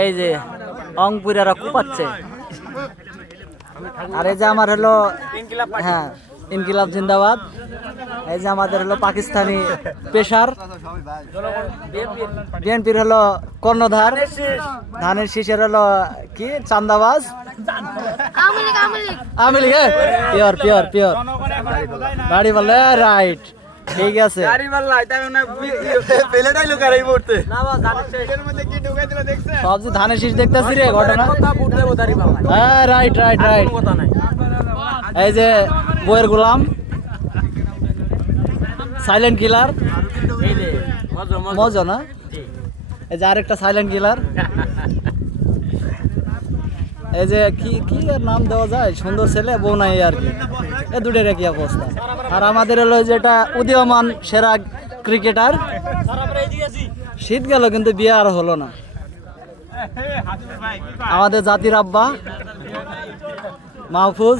এই যে অংপুরেরা কুপাচ্ছে। আর এই যে আমার হলো হ্যাঁ ইনকিলাব জিন্দাবাদ। এই যে আমাদের হলো পাকিস্তানি পেশার বিএনপির হলো কর্ণধার। ধানের শীষের হলো কি? চান্দাবাজ। আওয়ামী লীগ আমি লিখে পিওর পিওর পিওর। বাড়ি বলে রাইট। ঠিক আছে। সব যে ধানের শীষ দেখতেছি রে ঘটনা। হ্যাঁ রাইট রাইট রাইট এই যে বইয়ের গোলাম সাইলেন্ট কিলার মজা না? এই যে আরেকটা সাইলেন্ট কিলার এই যে কি কি নাম দেওয়া যায়? সুন্দর ছেলে বউ নাই আর কি। এ দুটোর একই অবস্থা? আর আমাদের হলো যেটা উদীয়মান সেরা ক্রিকেটার। শীত গেল কিন্তু বিয়ে আর হলো না। আমাদের জাতির আব্বা, মাহফুজ,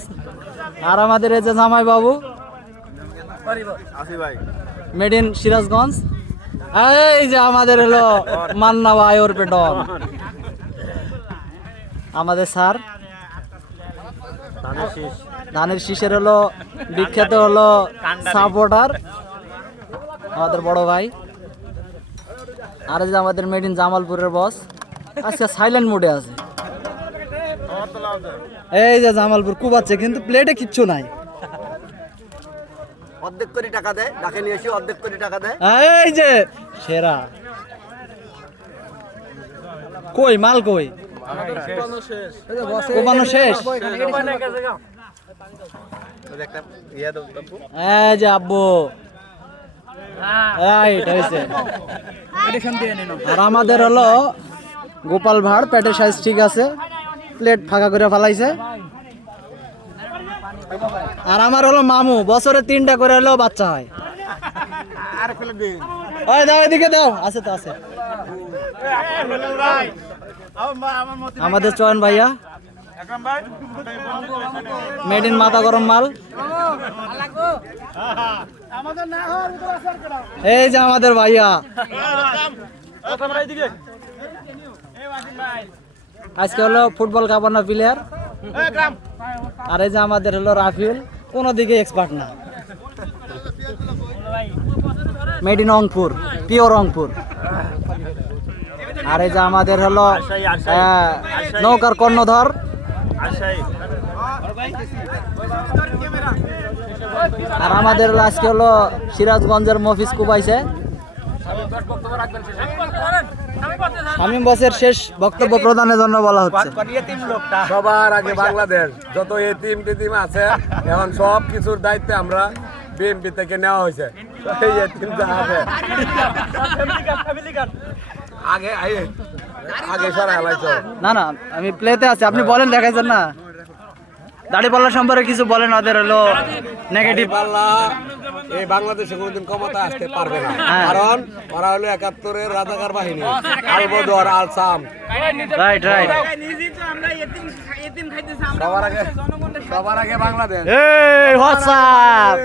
আর আমাদের এই যে জামাই বাবু মেড ইন সিরাজগঞ্জ। এই যে আমাদের হলো মান্না ভাই ওর পেটন। আমাদের স্যার। ধানের শীষের হলো বিখ্যাত হলো সাপোর্টার আমাদের বড় ভাই। আর এই যে আমাদের মেড ইন জামালপুরের বস আজকে সাইলেন্ট মোডে আছে। এই যে জামালপুর কুবাচ্ছে কিন্তু প্লেটে কিচ্ছু নাই। অর্ধেক কোটি টাকা দেয় ডাকে নিয়ে এসে অর্ধেক কোটি টাকা দেয়। এই যে সেরা। কই মাল কই? কোবানো শেষ একটা ইয়ে দাও এই যে আব্বু রাইট হয়েছে আর আমাদের হলো গোপাল ভাড় পেটের সাইজ ঠিক আছে প্লেট ফাঁকা করে ফেলাইছে আর আমার হলো মামু বছরে তিনটা করে হলেও বাচ্চা হয় ওই দাও এদিকে দাও আছে তো আছে আমাদের চয়ন ভাইয়া। মেড ইন মাথা গরম মাল। এই যে আমাদের ভাইয়া। আজকে হলো ফুটবল কাপানো প্লেয়ার আর এই যে আমাদের হলো রাফিল। কোনো দিকে এক্সপার্ট না। Made in Rangpur pure Rangpur. আর এই যে আমাদের হলো নৌকার কর্ণধর। আর আমাদের আজকে হলো সিরাজগঞ্জের মফিস কুবাইছে শামীম বসের শেষ বক্তব্য প্রদানের জন্য বলা হচ্ছে। সবার আগে বাংলাদেশ। যত এতিম টিতিম আছে এখন সব কিছুর দায়িত্বে আমরা বিএনপি থেকে নেওয়া হয়েছে। এই এতিম যা আছে আগে আগে- না না আমি প্লেতে আছি আপনি বলেন দেখাইছেন না। দাড়ি পাল্লা সম্পর্কে কিছু বলেন ওদের হলো নেগেটিভ পাল্লা এই বাংলাদেশে কোনোদিন ক্ষমতা আসতে পারবে না। হ্যাঁ। কারণ ওরা হলো একাত্তরের রাজাকার বাহিনী। আলবদর আলসাম। রাইট রাইট সবার আগে সবার আগে বাংলাদেশ। এই হোয়াটসঅ্যাপ